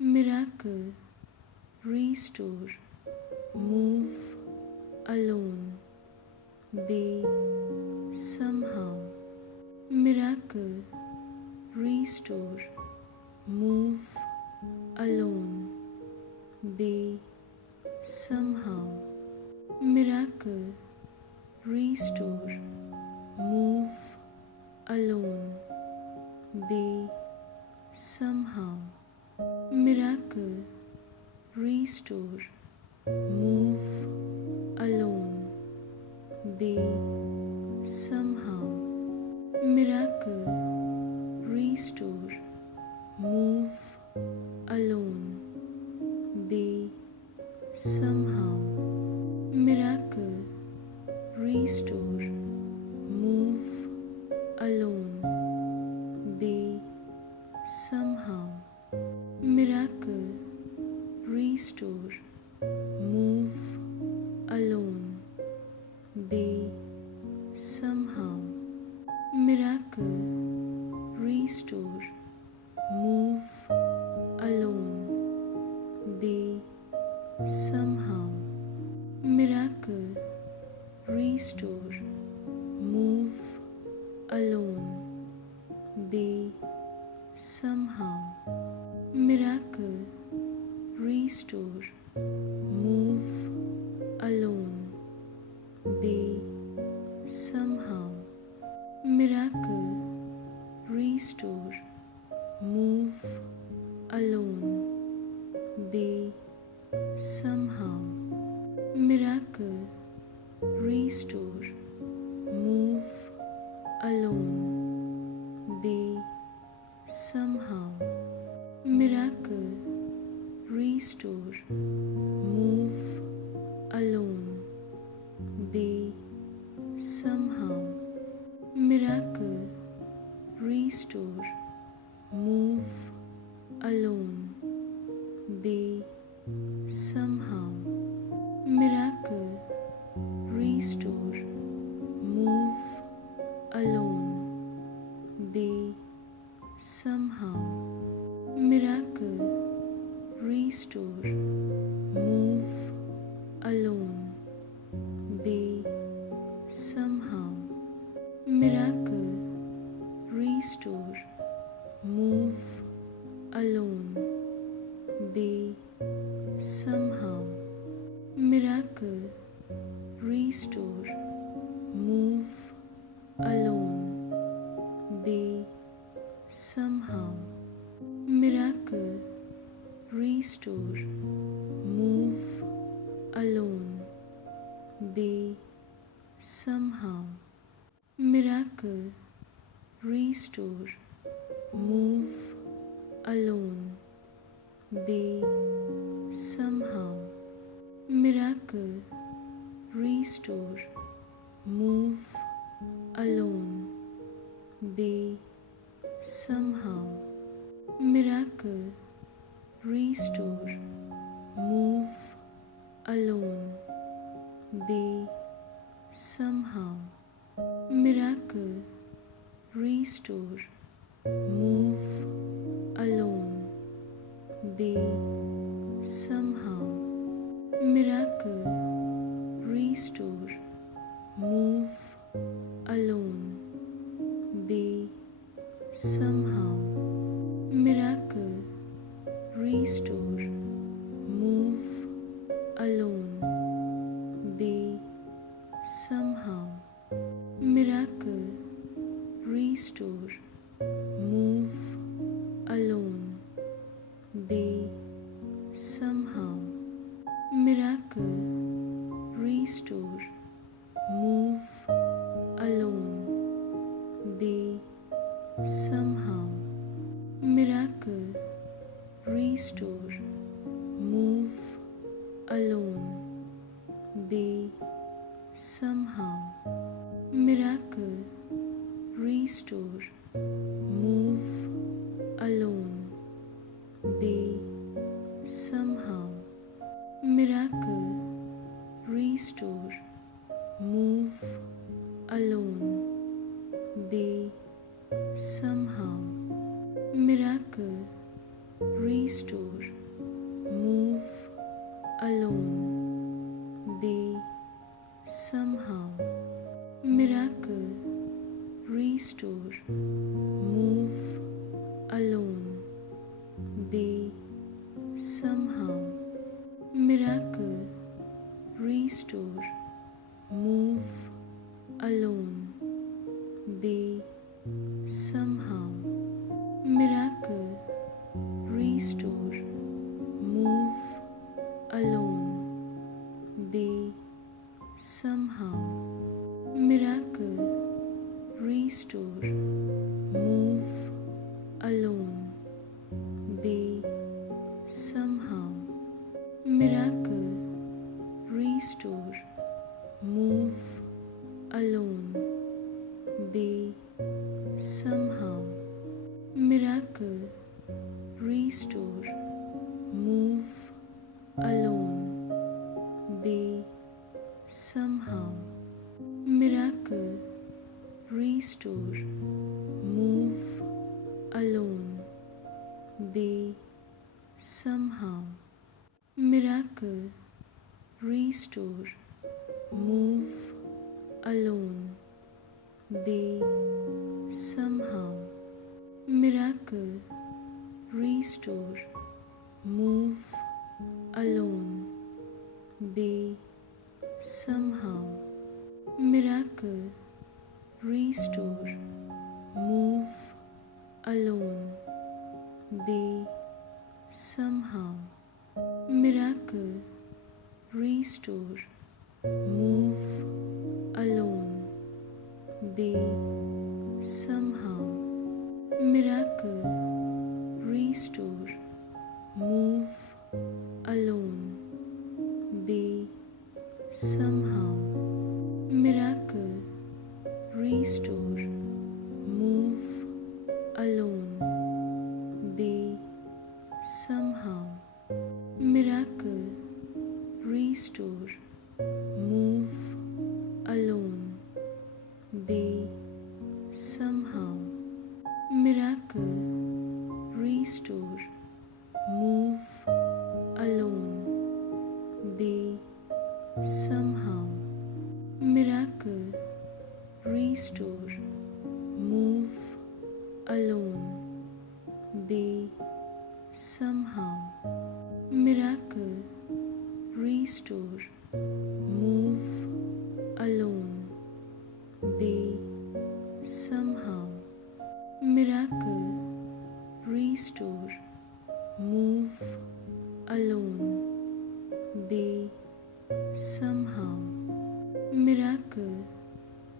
miracle, restore, move alone, be somehow, miracle, restore, move alone, be somehow, miracle, restore, move alone, be somehow, miracle, restore, move alone, be somehow, miracle, restore, move alone, be somehow, miracle, restore, move alone, be somehow, miracle, restore, move alone, be somehow, miracle, restore, move alone, be somehow, miracle, restore, move alone, be somehow, miracle, restore, move alone, be somehow, miracle, restore, move alone, be somehow, miracle, restore, move alone, be somehow, miracle, restore, move alone, be somehow, miracle, restore, move alone, be somehow, miracle, restore, move alone, be somehow, miracle, restore, move alone, be somehow, miracle, restore, move alone, be somehow, miracle, restore, move alone, be somehow, miracle, restore, move alone, be somehow, miracle, restore, move alone, be somehow, miracle, restore, move alone, be somehow, miracle, restore, move alone, be somehow, miracle, restore, move alone, be somehow, miracle, restore, move alone, be somehow, miracle, restore, move alone, be somehow, miracle, restore, move alone, be somehow, miracle, restore, move alone, be somehow, miracle, restore, move alone, be somehow, miracle, restore, move alone, be somehow, miracle, restore, move alone, be somehow, miracle, restore, be somehow. Miracle, restore, move alone, be somehow. Miracle, restore, move alone, be somehow. Miracle, restore, move alone, be somehow. Miracle, restore, move alone, be somehow. Miracle, restore, move alone, be somehow. Miracle, restore, move alone, be somehow. Miracle, restore, move alone, be somehow. Miracle, restore, move alone, be somehow. Miracle, restore, move alone, be somehow. Miracle, restore, move alone, be somehow. Miracle, restore, move alone, be somehow. Miracle, restore, move alone, be somehow. Miracle, restore, move alone, be somehow. Miracle, restore, move alone, be somehow. Miracle, restore, move alone, be somehow. Miracle,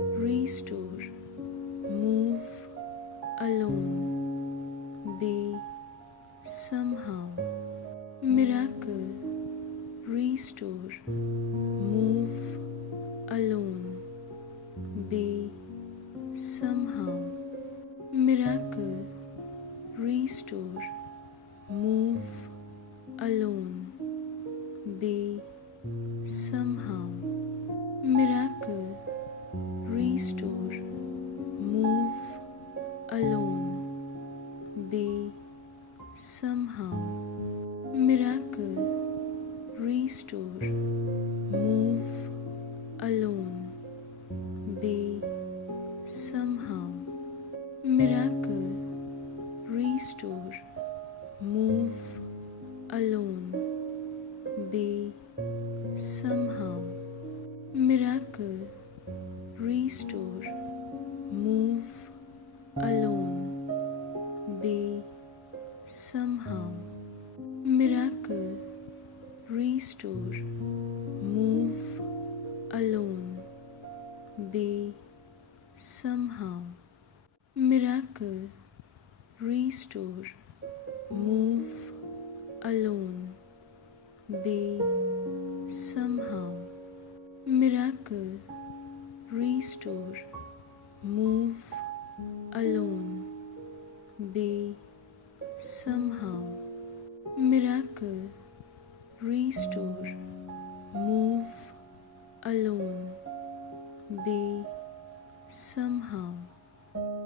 restore, move alone, be somehow. Miracle, restore, move alone, be somehow. Miracle, restore, move alone, be somehow. Miracle, restore, move alone, be somehow. Miracle, restore, move alone, be somehow. Miracle, restore, move alone, be somehow. Miracle, restore, move alone, be somehow. Miracle, restore, move alone, be somehow. Miracle, restore, move alone, be somehow. Miracle, restore, move alone, be somehow. Miracle, restore, move alone, be somehow. Miracle, restore, move alone, be somehow. Miracle, restore, move alone, be somehow.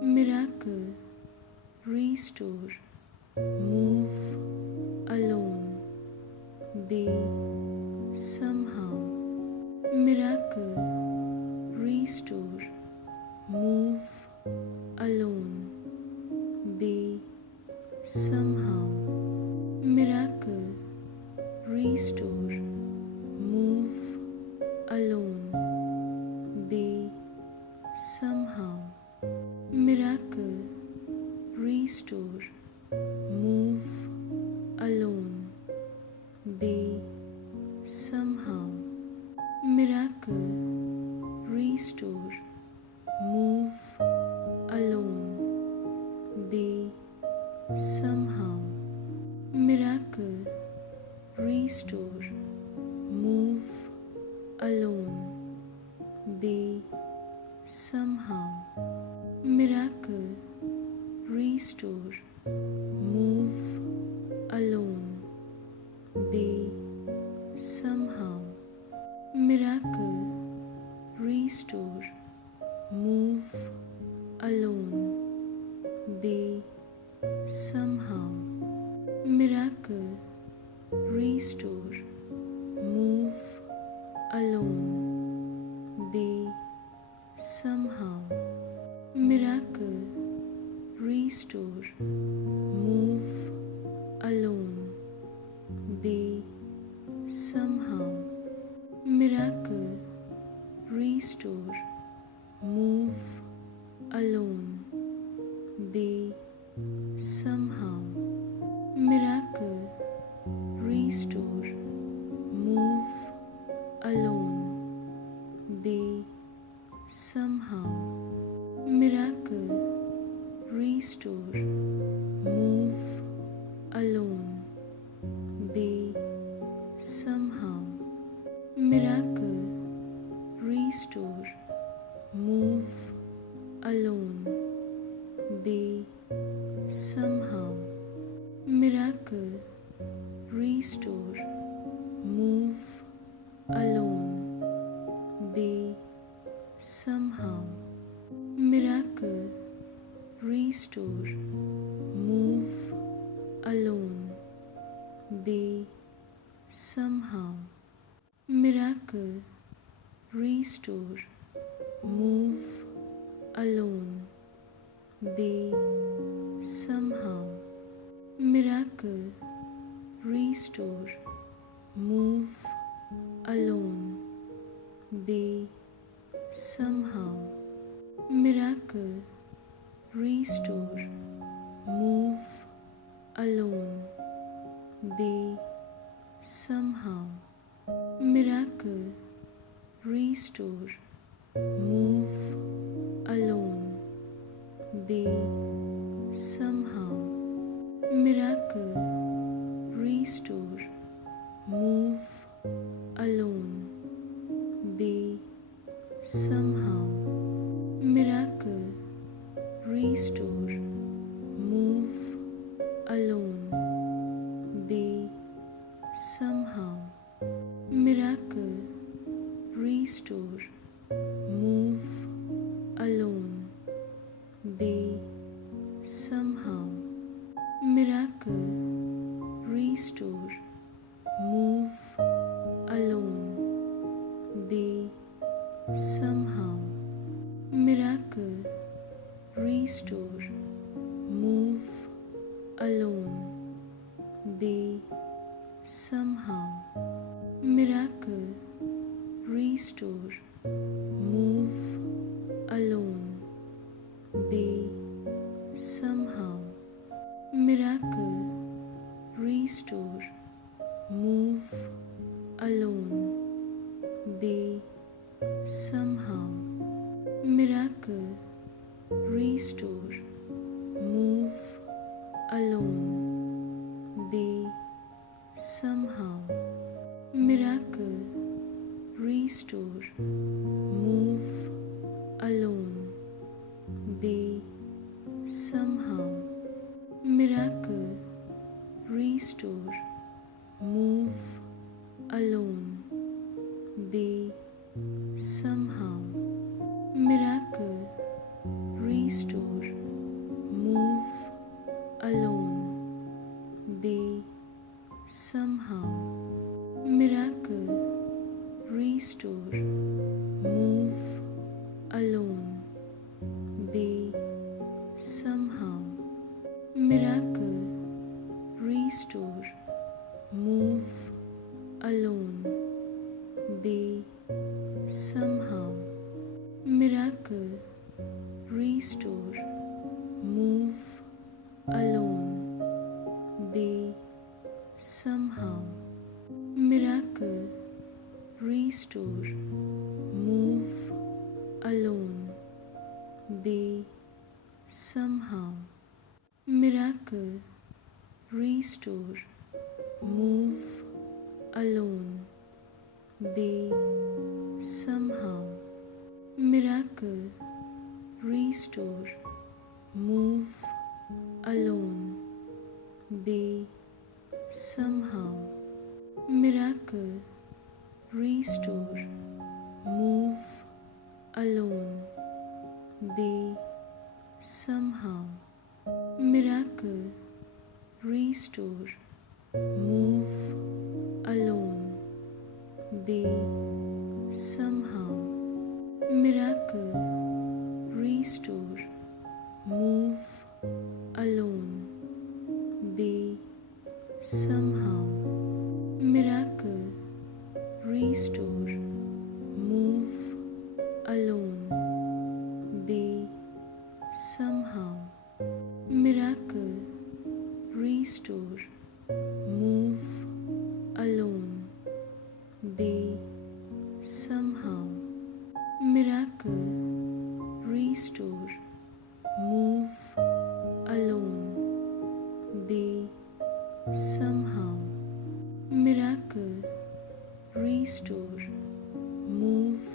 Miracle, restore, move alone, be somehow. Miracle, restore, move alone, be somehow. miracle, restore, move alone, be somehow, miracle, restore, move alone, be somehow, miracle, restore, move alone, be somehow, miracle, restore, move alone, be somehow, miracle, restore, move alone, be somehow, miracle, restore, move alone, be somehow, miracle, restore, move alone, be somehow, miracle, restore, move alone, be somehow, miracle, restore, move alone, be somehow, miracle, restore, move alone, be somehow, miracle, restore, move alone, be somehow, miracle, restore, move alone, be somehow, miracle, restore, move alone, be somehow, miracle, restore, move alone, be somehow, miracle, restore, move alone, be somehow, miracle, restore, move alone, be somehow, miracle, restore, move alone, be somehow, miracle, restore, move alone, be somehow, miracle, restore, move alone, be somehow, miracle, restore, move alone, be somehow, miracle, restore, move alone, be somehow, miracle, restore, move alone, be somehow, miracle, restore, move alone, be somehow, miracle, restore, move alone, be somehow, miracle, restore, move alone, be somehow, miracle, restore, move alone, be somehow, miracle, restore, move alone, be somehow, miracle, restore, move alone, be somehow, miracle, restore, move alone, be somehow, miracle, restore, move alone, be somehow, miracle, restore, move alone, be somehow. Miracle, restore, move alone, be somehow. Miracle, restore, move alone, be somehow. Miracle, restore, move alone, be somehow. Miracle, restore, move alone, be somehow. Miracle, restore, move alone, be somehow. Miracle, restore, move alone, be somehow. Miracle, restore, move alone, be somehow. Miracle, restore, move alone, be somehow. Miracle, restore, move alone, be somehow. Miracle, restore, move alone, be somehow. Miracle, restore, move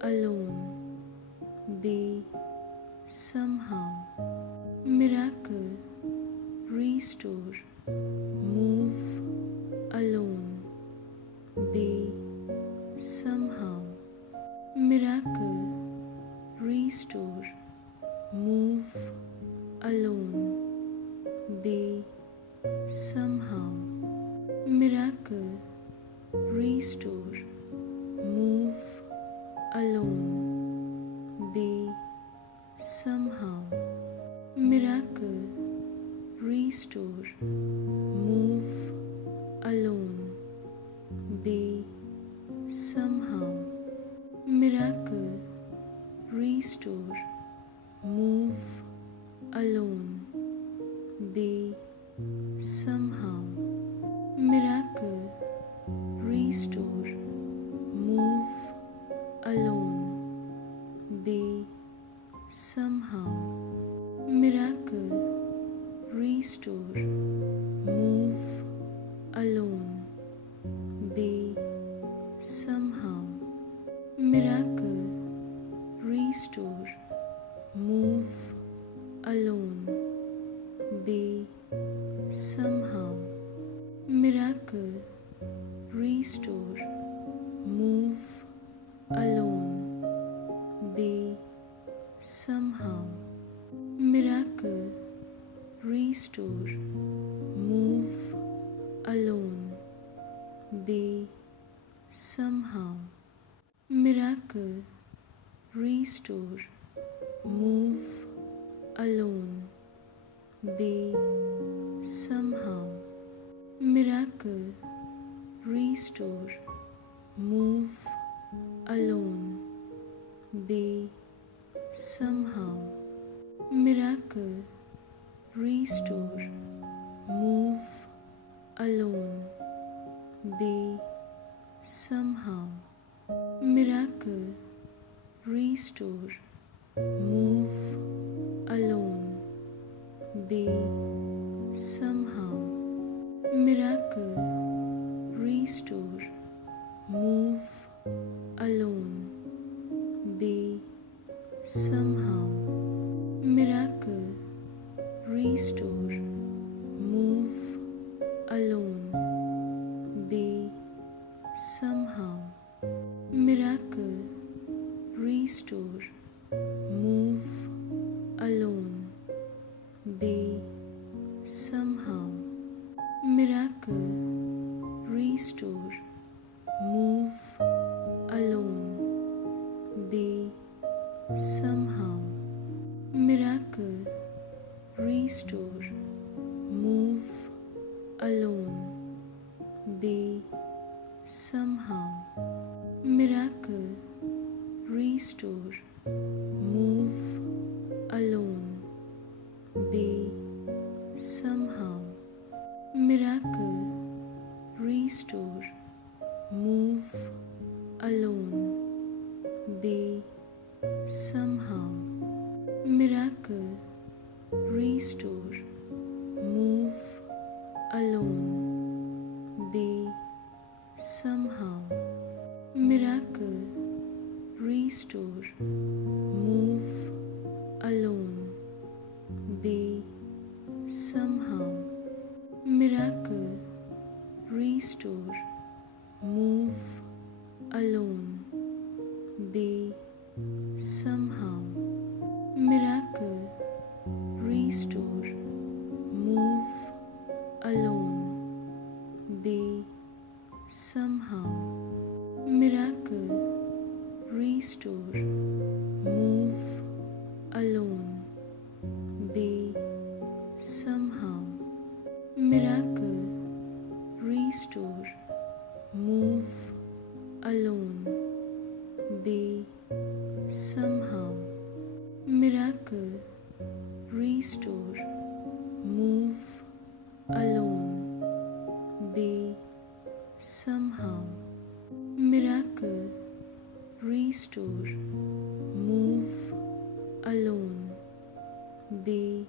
alone, be somehow. Miracle, restore, move alone, be somehow. Miracle, restore, move alone, be somehow. Miracle, restore, move alone, be somehow. Miracle, restore, move alone, be somehow. Miracle, restore, move alone, be somehow. Miracle, restore, move alone, be somehow. Miracle, restore, move alone, be somehow. Miracle, restore, move alone, be somehow. Miracle, restore, move alone, be somehow. Miracle, restore, move alone, be somehow. Miracle, restore, move alone, be somehow. Miracle, restore, move alone, be somehow. Miracle, restore, move alone, be somehow. Miracle, restore, move alone, be somehow. Miracle, restore, move alone, be somehow. Miracle, restore, move alone, be somehow. Miracle, restore, move alone, be somehow. Miracle, restore, move alone, be somehow. Miracle, restore, move alone, be somehow. Miracle, restore, move alone, be somehow. Miracle, restore, move alone, be somehow. Miracle, restore, move alone, be somehow. Miracle, restore, move alone, be somehow. Miracle, restore, move alone, be somehow. Miracle, restore, move alone, be somehow. Miracle, restore, move alone, be somehow. Miracle, restore, move alone, be somehow. Miracle, restore, move alone, be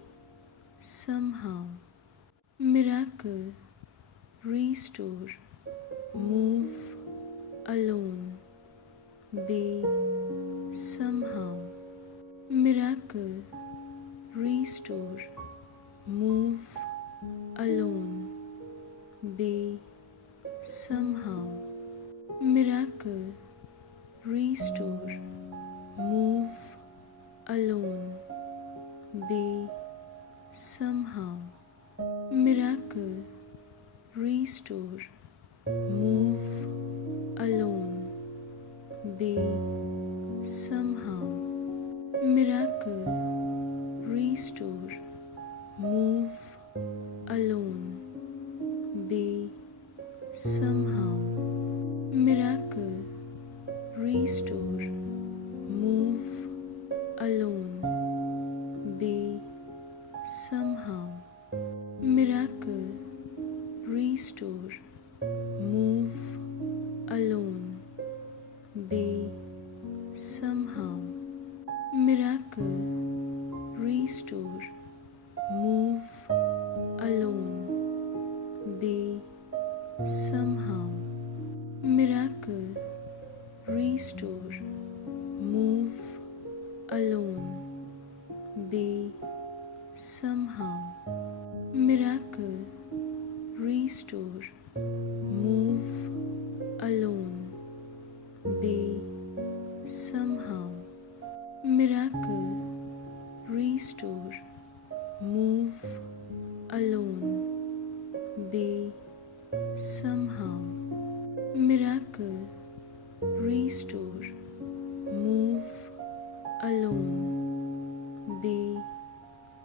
somehow. Miracle, restore, move alone, be somehow. Miracle, restore, move alone, be somehow. Miracle, restore, move alone, be somehow. Miracle, restore, move alone, be somehow. Miracle, restore, move alone, be somehow. Miracle, restore, move alone, be somehow. Miracle, restore, move alone, be somehow. Miracle, restore, move alone, be somehow. Miracle, restore, move alone, be somehow. Miracle, restore, move alone, be somehow. Miracle, restore, move alone, be somehow. Miracle, restore, move alone, be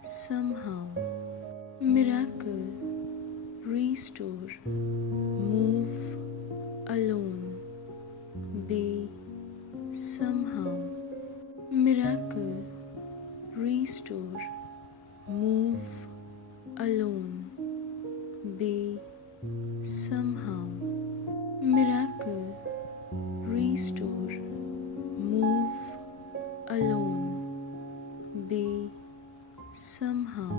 somehow. Miracle, restore, move alone, be somehow. Miracle, restore, move alone, be somehow. Miracle, restore, move alone, be somehow.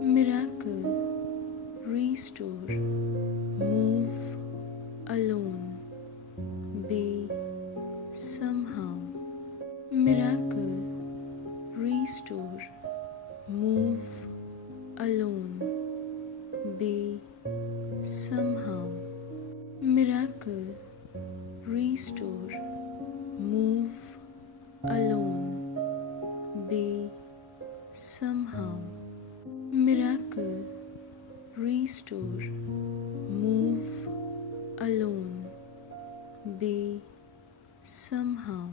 Miracle, restore, move alone, be somehow. Miracle, restore, move alone, be somehow. Miracle, restore, move alone, be somehow. Miracle, restore, move alone, be somehow. Miracle, restore, move alone, be somehow.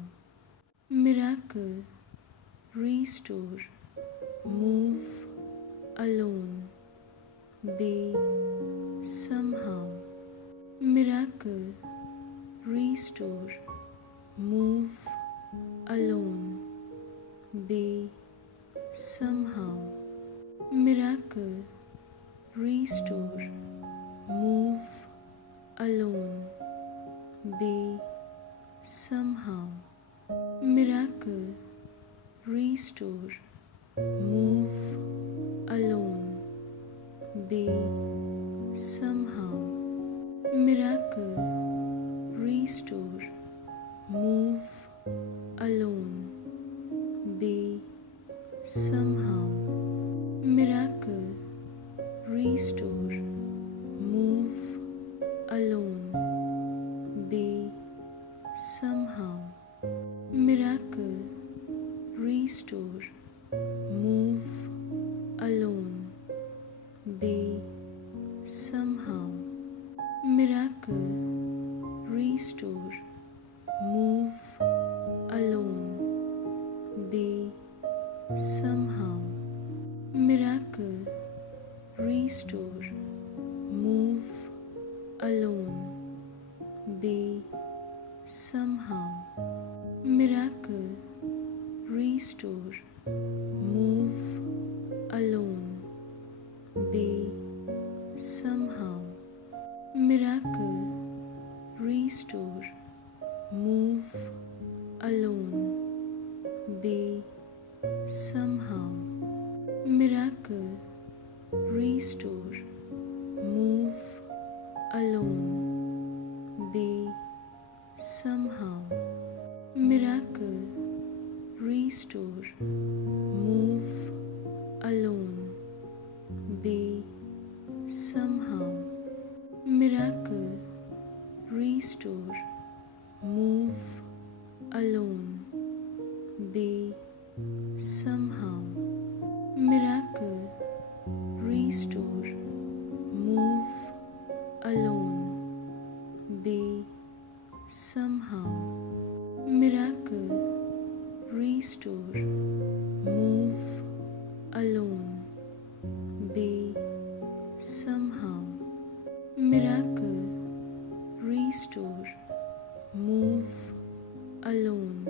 Miracle, restore, move alone, be somehow. miracle, restore, move alone, be somehow. Miracle, restore, move alone, be somehow. Miracle, restore, move alone, be somehow. Miracle, restore, move alone, be somehow. Miracle, restore, move alone, be somehow. Miracle, restore, move alone, be somehow. Miracle, restore, move alone, be somehow. Miracle, restore, move alone, be somehow. Miracle, restore, move alone, be somehow. Miracle, restore, move alone, be somehow. Miracle, restore, move alone, be somehow. Miracle, restore, move alone, be somehow. Miracle, restore, move alone, be somehow. Miracle, restore, move alone, be somehow. Miracle, restore, move alone,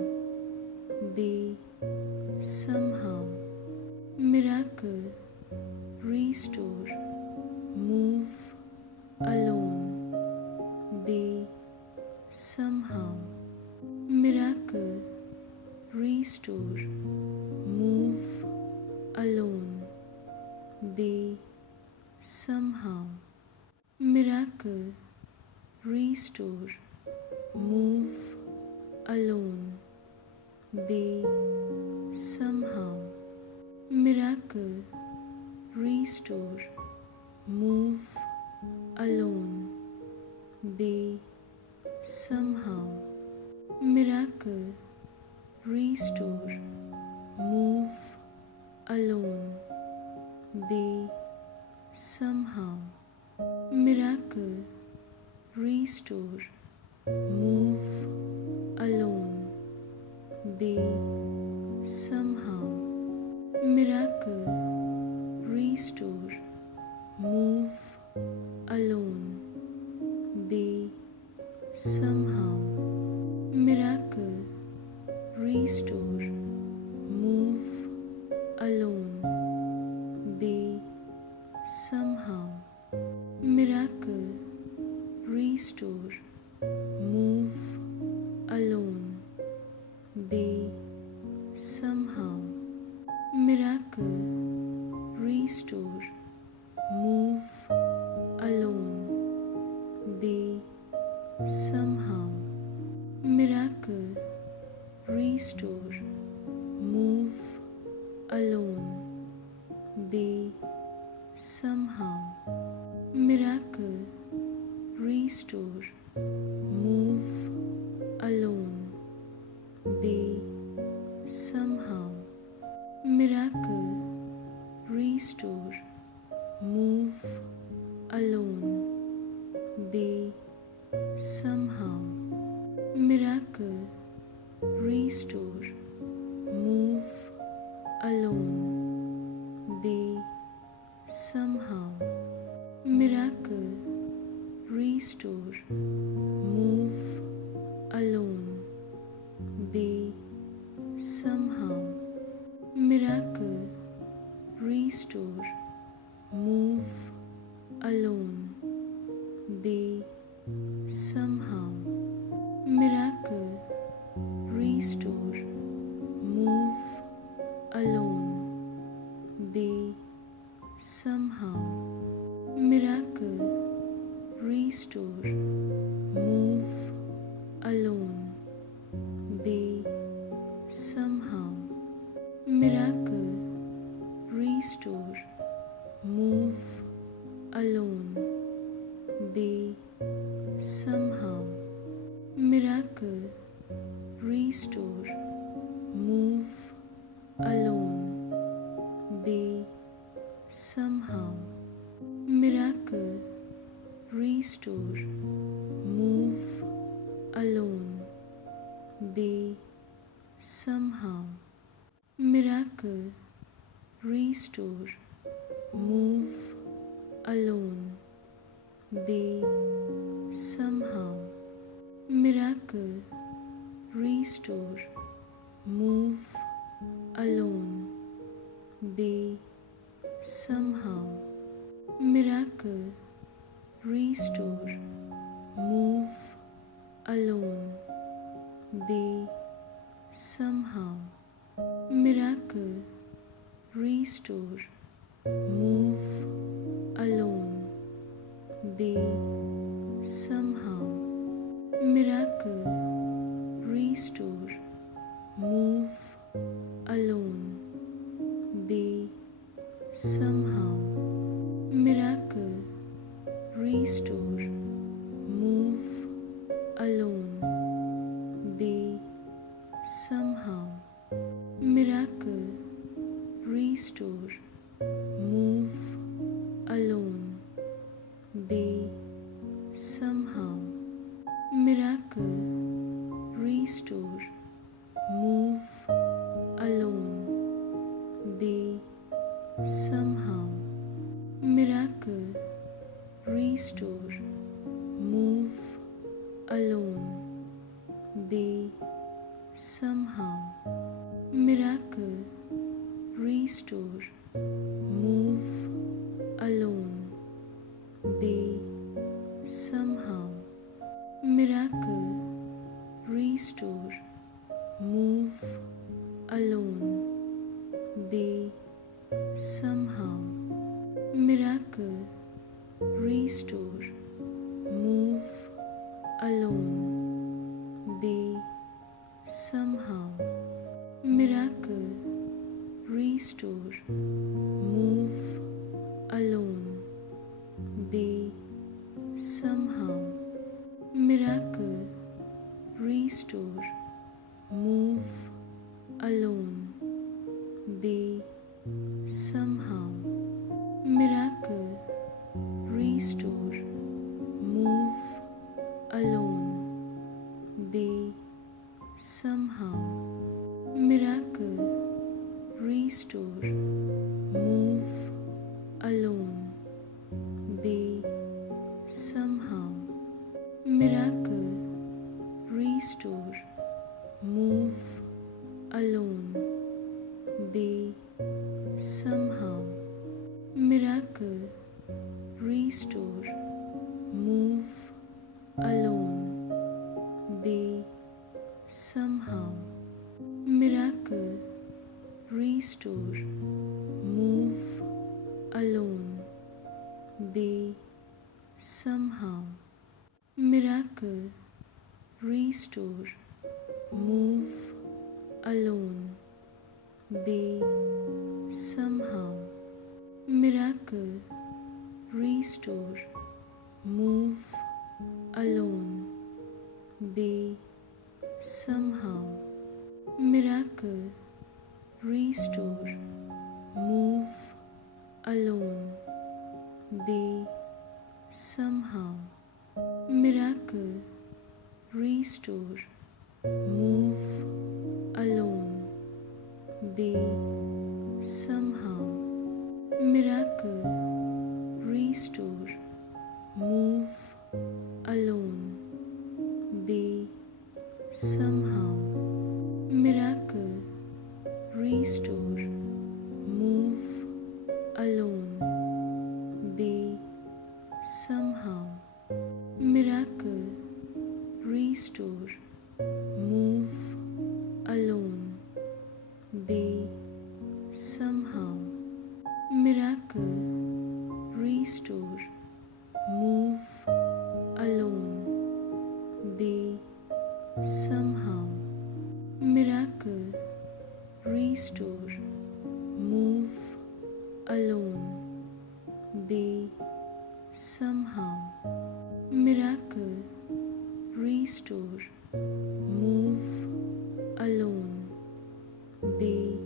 be somehow. Miracle, restore, move alone, be somehow. Miracle, restore, move alone, be somehow. Miracle, restore, move alone, be somehow. Miracle, restore, move alone, be somehow. Miracle, restore, move alone, be somehow. Miracle, restore, move alone, be somehow. Miracle, restore, move alone, be somehow. Miracle, restore, move alone, be somehow. Miracle, restore, move alone, be somehow. Miracle, restore, move alone, be somehow. Miracle, restore, move alone, be somehow. Miracle, restore, move alone, be somehow. Miracle, restore, move alone, be somehow. Miracle, restore, move alone, be somehow. Miracle, restore, move alone, be somehow. Miracle, restore, be somehow. Miracle, restore, move alone, be somehow. Miracle, restore, move alone, be somehow. Miracle, restore, move alone, be somehow. Miracle, restore, move alone, be somehow. Miracle, restore, move alone, be somehow. Miracle, restore, move alone, be somehow. Miracle, restore, move alone, be somehow. Miracle, restore, move alone, be somehow. Miracle, restore, move alone, be somehow. Miracle, restore, move alone, be somehow. Miracle, restore, move alone, be somehow. Miracle, restore, move alone, be somehow. Miracle, restore, move alone, be somehow. Miracle, restore, move alone, be somehow. Miracle, restore, move alone, be somehow. Miracle, restore, move alone, be somehow. Miracle, restore, move alone, be somehow. Miracle, restore, move alone, be somehow. Miracle, restore, move alone, be somehow. Miracle, restore, move alone, be somehow. Miracle, restore, move alone, be somehow. Miracle, restore, move alone, be somehow. Miracle, restore, move alone, be somehow. Miracle, restore, move alone, be somehow. Miracle, restore, move alone, be somehow. Miracle, restore, move alone, be somehow. Miracle, restore, move alone, be somehow. Miracle, restore, move alone, be somehow. Miracle, restore, move alone, be somehow. Miracle, restore, move alone, be somehow. miracle, restore, move, alone, be, somehow, miracle, restore, move, alone, be, somehow, miracle, restore, move, alone, be, somehow, miracle, restore, move, alone, be,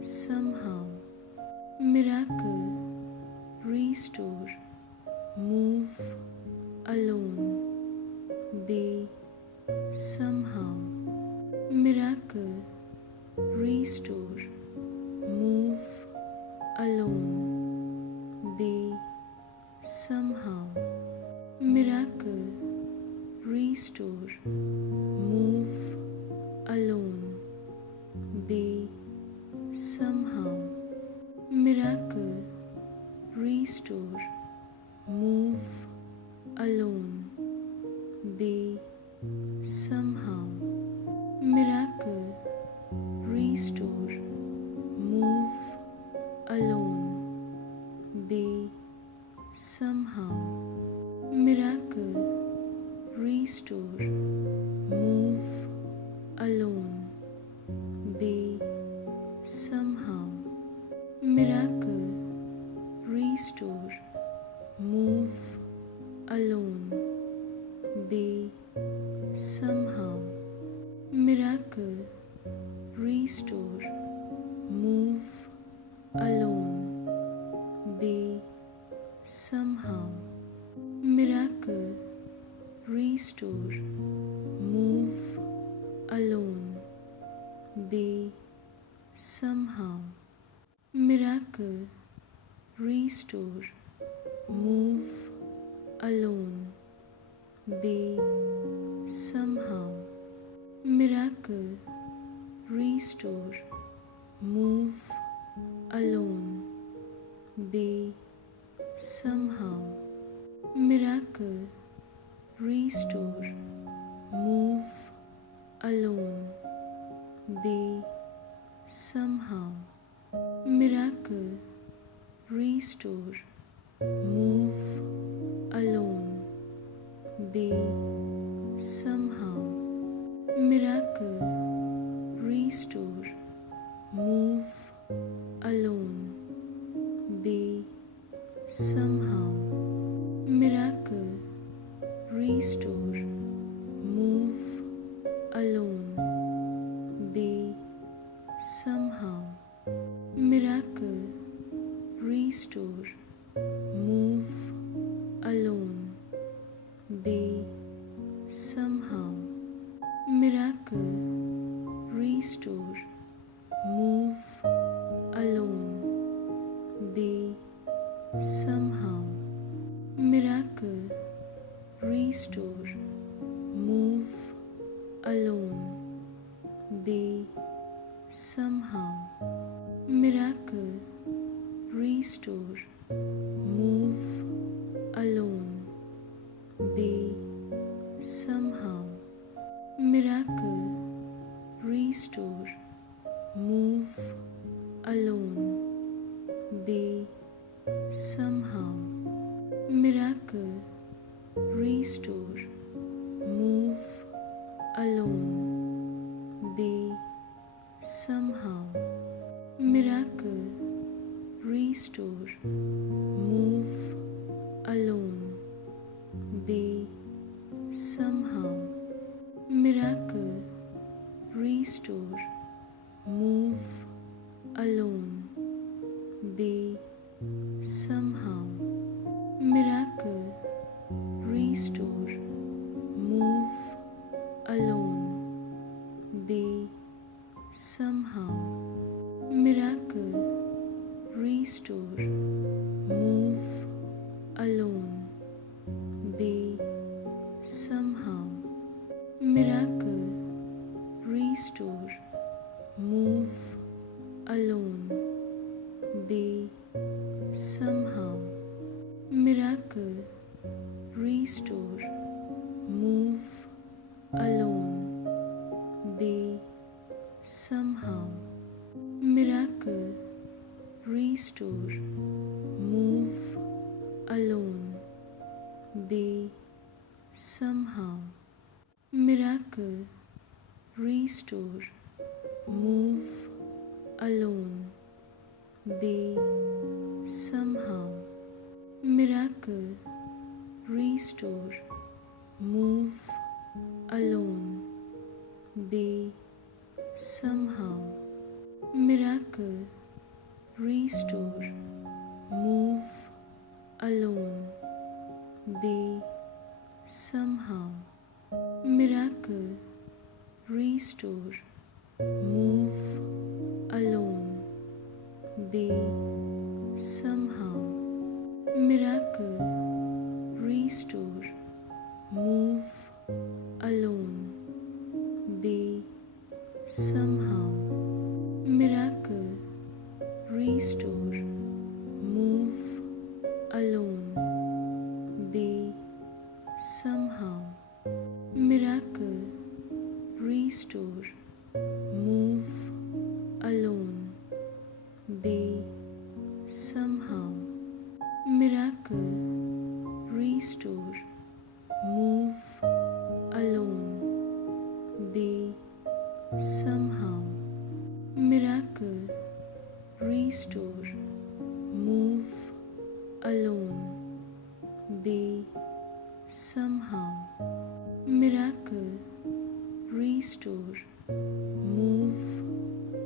somehow, miracle, restore, move, alone, be, somehow, miracle, restore, move, alone, be, somehow, miracle, restore, move, alone, be, somehow, miracle, restore, move, alone, be, somehow, miracle, restore, move, alone, be, somehow, miracle, restore, move, alone, be, somehow, miracle, restore, move, alone, be, somehow, miracle, restore, move, alone, be, somehow, miracle, restore, move, alone, be, somehow, miracle, restore, move, alone, be, somehow, miracle, restore, move, alone, be, somehow, miracle, restore, move, alone, be, somehow, miracle, restore, move, alone, be, somehow, miracle, restore, move, alone, be, somehow, miracle, restore, move, alone, be, somehow, miracle, restore, move, alone, be, somehow, miracle, restore, move, alone, be, somehow, miracle, restore, move, alone, be, somehow, miracle, restore, move, alone, be, somehow, miracle, restore, move, alone, be, somehow, miracle, restore, move, alone, be, somehow, miracle, restore, move, alone, be, somehow, miracle, restore, move, alone, be, somehow, miracle, restore, move, alone, be, somehow, miracle, restore, move, alone, be, somehow, miracle, restore, move, alone, move alone, be somehow. Miracle, restore, move alone, be somehow. Miracle, restore, move alone, be somehow. Miracle, restore, move alone, be somehow. Miracle, restore, move alone, be somehow. Miracle, restore, move alone, be somehow. Miracle, restore, move alone, be somehow. Miracle, restore, move alone, be somehow. Miracle, restore, move alone, be somehow. Miracle, restore, move alone, be somehow. Miracle, restore, move alone, be somehow. Miracle, restore, move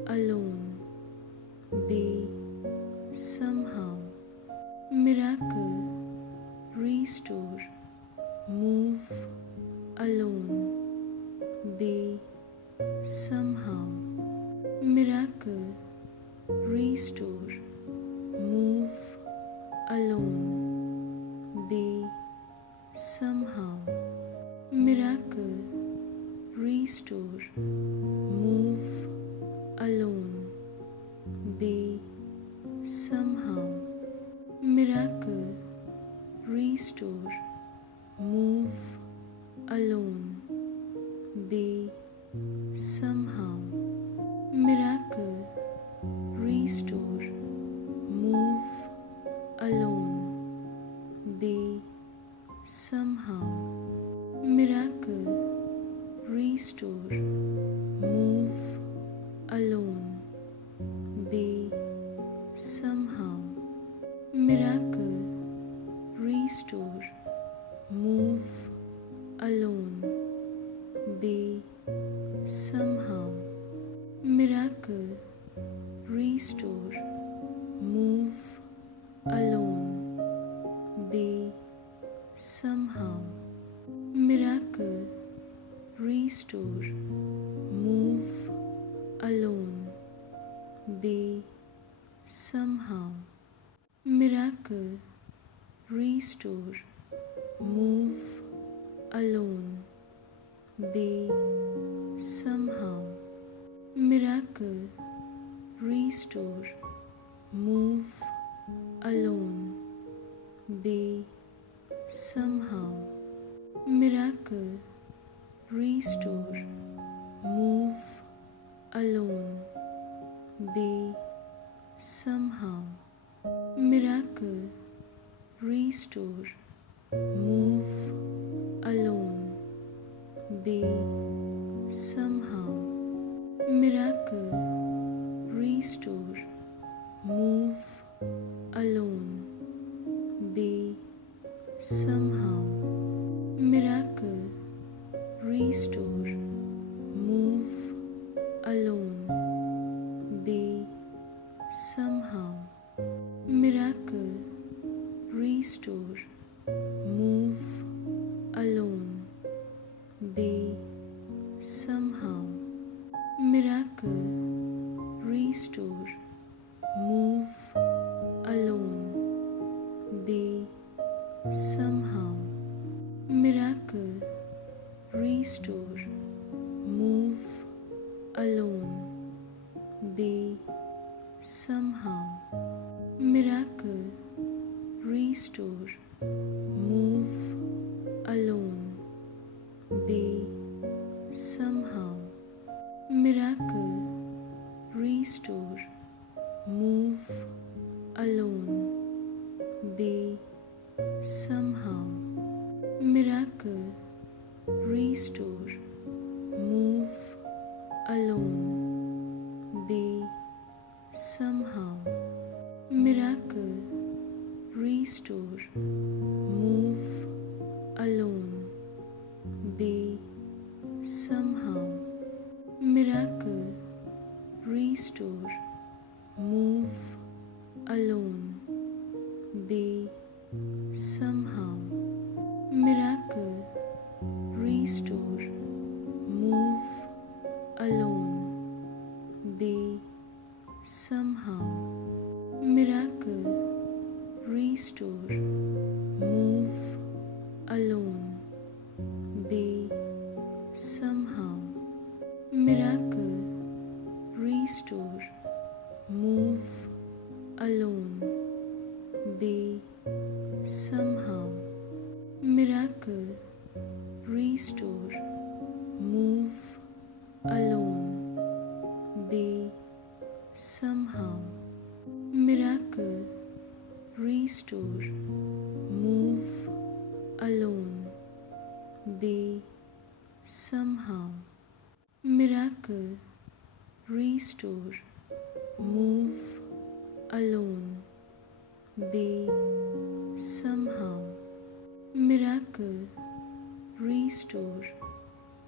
alone, be somehow. Miracle, restore, move alone, be somehow. Miracle, restore, move alone, be somehow. Miracle, restore, move alone, be somehow. Miracle, restore, move alone, be somehow. Miracle, restore, move alone, be somehow. Miracle, restore, move alone, be somehow. Miracle, restore, move alone, be somehow. Miracle, restore, move alone, be somehow. Miracle, restore, move alone, be somehow. Miracle, restore, move alone, be somehow. Miracle, restore, move alone, be somehow. Miracle, restore, move alone, be somehow. Miracle, restore, move alone, be somehow. Miracle, restore, move alone, be somehow. Miracle, restore, move alone, be somehow. Miracle, restore, move alone, be somehow. Miracle, restore, move alone, be somehow. Miracle, restore, move alone, be somehow. Miracle, restore, move alone, restore, move alone, be somehow, miracle, restore, move alone, be somehow, miracle, restore, move alone, be somehow, miracle, restore, move alone, be somehow, miracle, restore, move alone, be somehow, miracle, restore, move alone, be somehow, miracle, restore, move alone, be somehow, miracle, restore, move alone, be somehow, miracle, restore, move alone, be somehow, miracle, restore,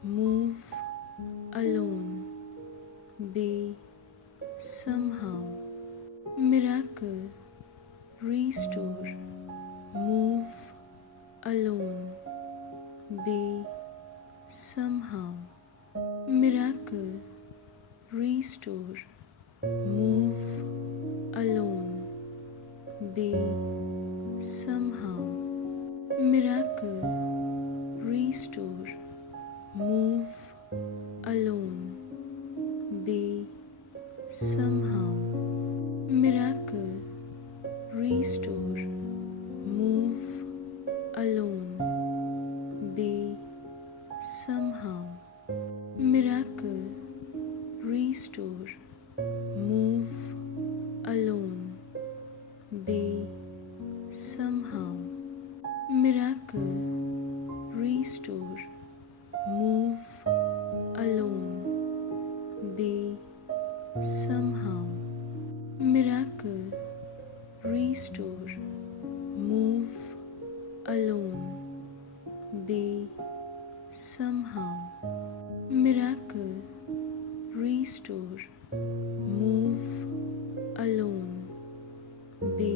move alone, be somehow, miracle, restore, move alone, be somehow, miracle, restore, move alone, be somehow, miracle, restore, move alone, be somehow, miracle, restore, move alone, be somehow, miracle, restore, move alone, be somehow, miracle, restore, move alone, be somehow, miracle, restore, move alone,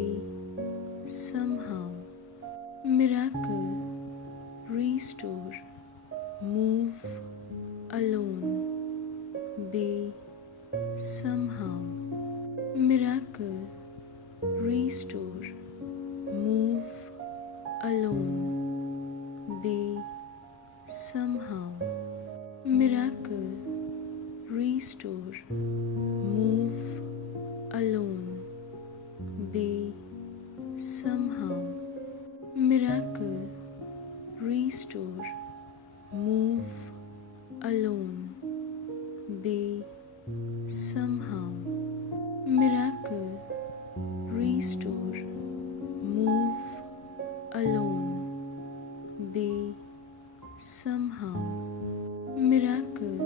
be somehow, miracle, restore, move alone, be somehow, miracle, restore, move alone, be somehow, miracle, restore, move alone, be somehow, miracle, restore, move alone, be somehow, miracle, restore, move alone, be somehow, miracle,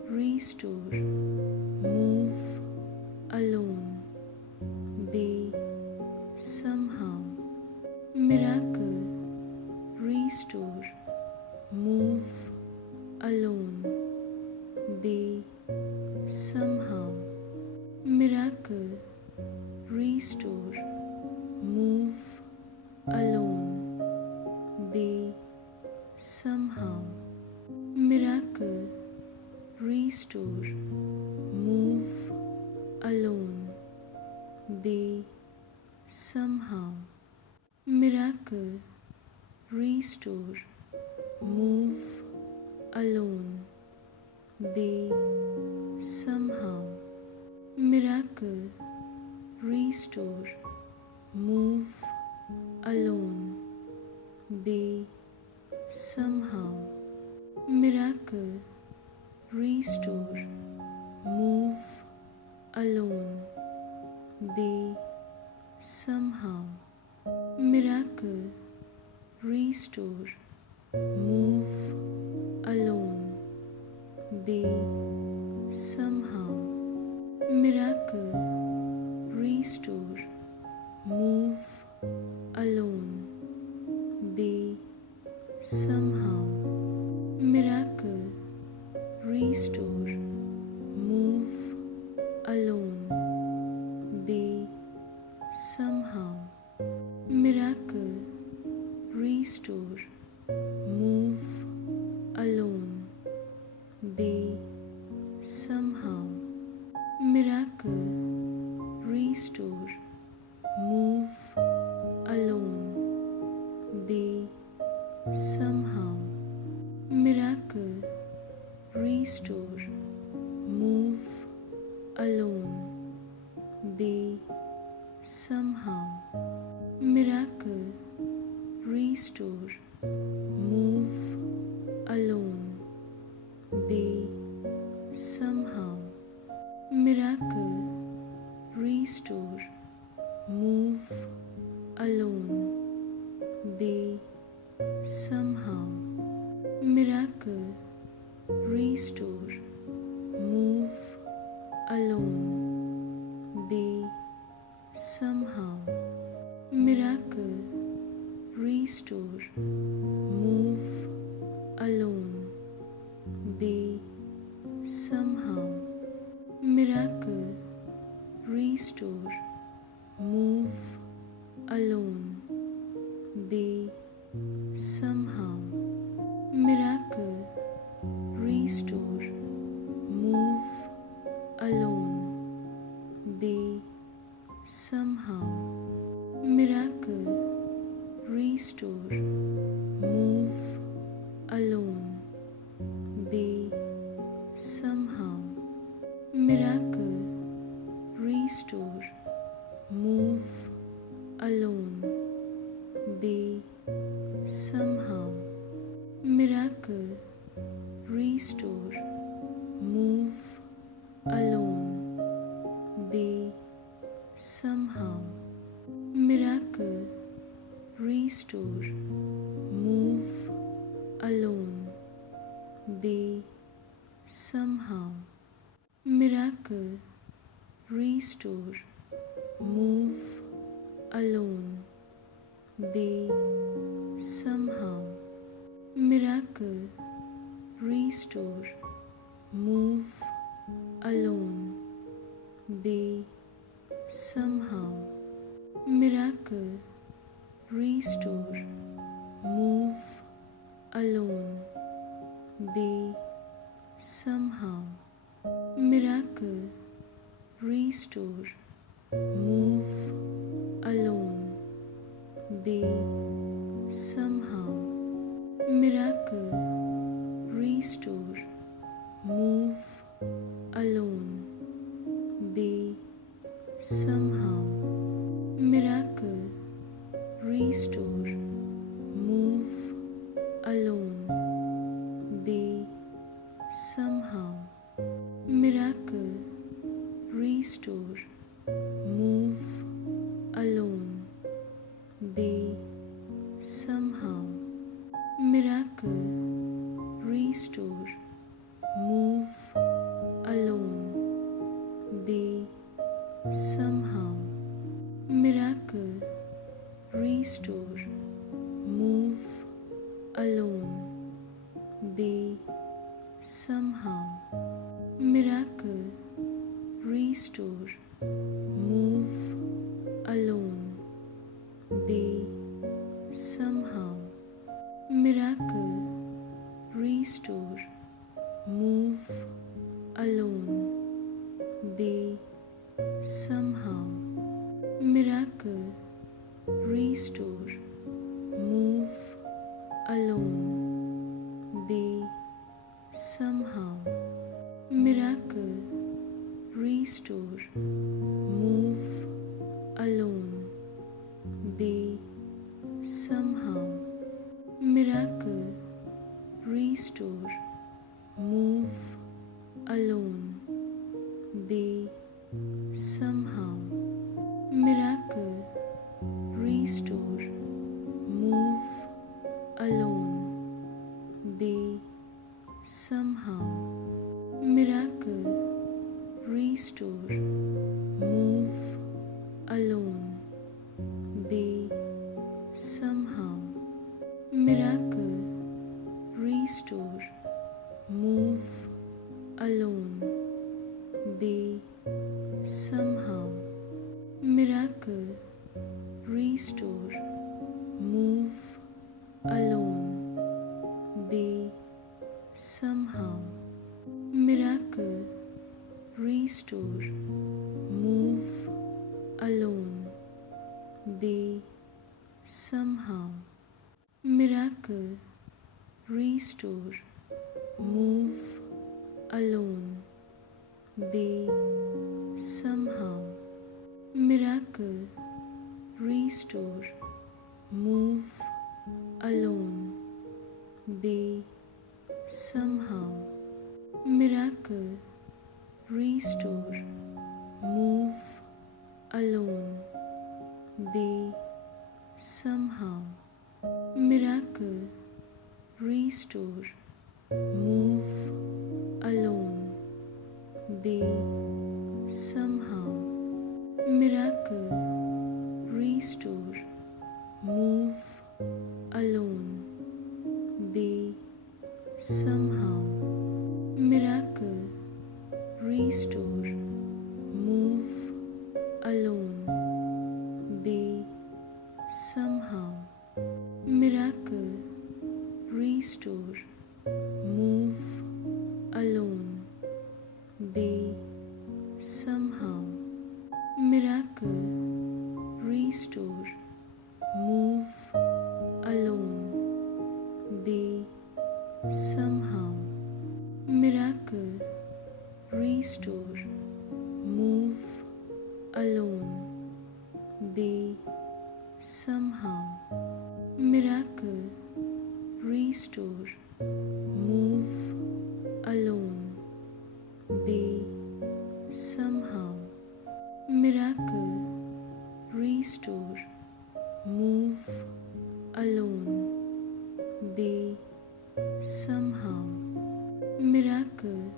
restore, move alone, be somehow, miracle, restore, move alone, be somehow, miracle, restore, move alone, be somehow, miracle, restore, move alone, be somehow, miracle, restore, move alone, be somehow, miracle, restore, move alone, be somehow, miracle, restore, move alone, be somehow, miracle, restore, move alone, be somehow, miracle, restore, move restore, move alone, be somehow. Miracle, restore, move alone, be somehow. Miracle, restore, move alone, be somehow. Miracle, restore, move alone, be somehow. Miracle, restore, move alone, be somehow. Miracle, restore, move alone, be somehow. Miracle, restore, move alone, be somehow. Miracle, restore, move alone, be somehow. Miracle, restore, move alone, be somehow. Miracle, restore, move alone, be somehow. Miracle, restore, move alone, be somehow. Miracle, restore, move alone, be somehow. Miracle, restore, move alone, be somehow. Miracle, restore, move alone, be somehow. Miracle, restore, move alone, be somehow. Miracle, restore, move alone, be somehow. Miracle, restore, move alone, be somehow. Miracle, restore, move alone, be somehow. Miracle, restore, move alone, be somehow. Miracle, restore, move alone, be somehow. Miracle, restore, move alone, be somehow. Miracle, restore, move alone, be somehow. Miracle, restore, move alone, be somehow. Miracle, restore, move alone, be somehow. Miracle, restore, move alone, be somehow. Miracle, restore, move alone, be somehow. Miracle, restore, move alone, be somehow. Miracle, restore, move alone, be somehow. Miracle, restore, move alone, be somehow. Miracle, restore, move alone, be somehow. Miracle, restore, move alone, be somehow. Miracle, restore, move alone, be somehow. Miracle, restore, move alone, be somehow. Miracle, restore, move alone, be somehow. Miracle, restore, move alone, be somehow. Miracle, restore, move alone, be somehow. Miracle, restore, move alone, be somehow. Miracle, restore, move alone, be somehow. Miracle, restore, move alone, be somehow. Miracle, restore, move alone, be somehow. Miracle, restore, move alone, be somehow. Miracle, restore, move alone, be somehow. Miracle, restore, move alone, be somehow. Miracle,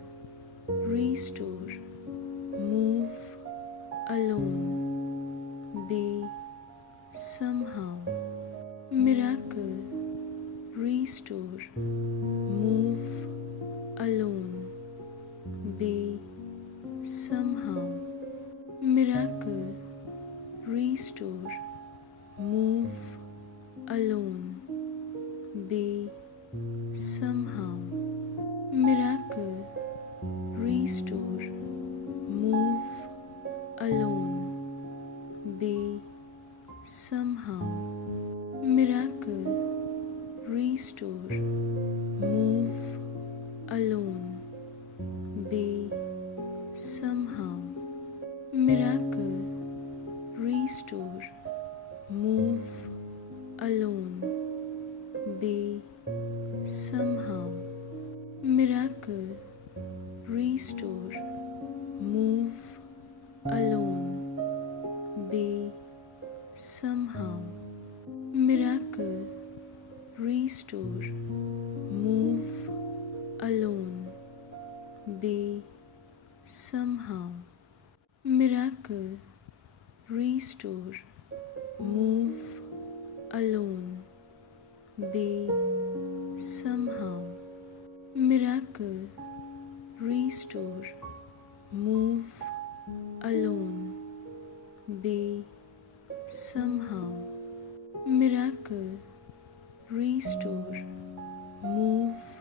restore, move alone, be somehow. Miracle, restore, move alone, be somehow. Miracle, restore, move alone, be somehow. Miracle, restore, move alone, be somehow. Miracle, restore, move alone, be somehow. Miracle, restore, move alone, be somehow. Miracle, restore, move alone, be somehow. Miracle, restore, move alone, be somehow. Miracle, restore, move alone, be somehow. Miracle, restore, move alone, be somehow. Miracle, restore, move alone, be somehow. Miracle, restore, move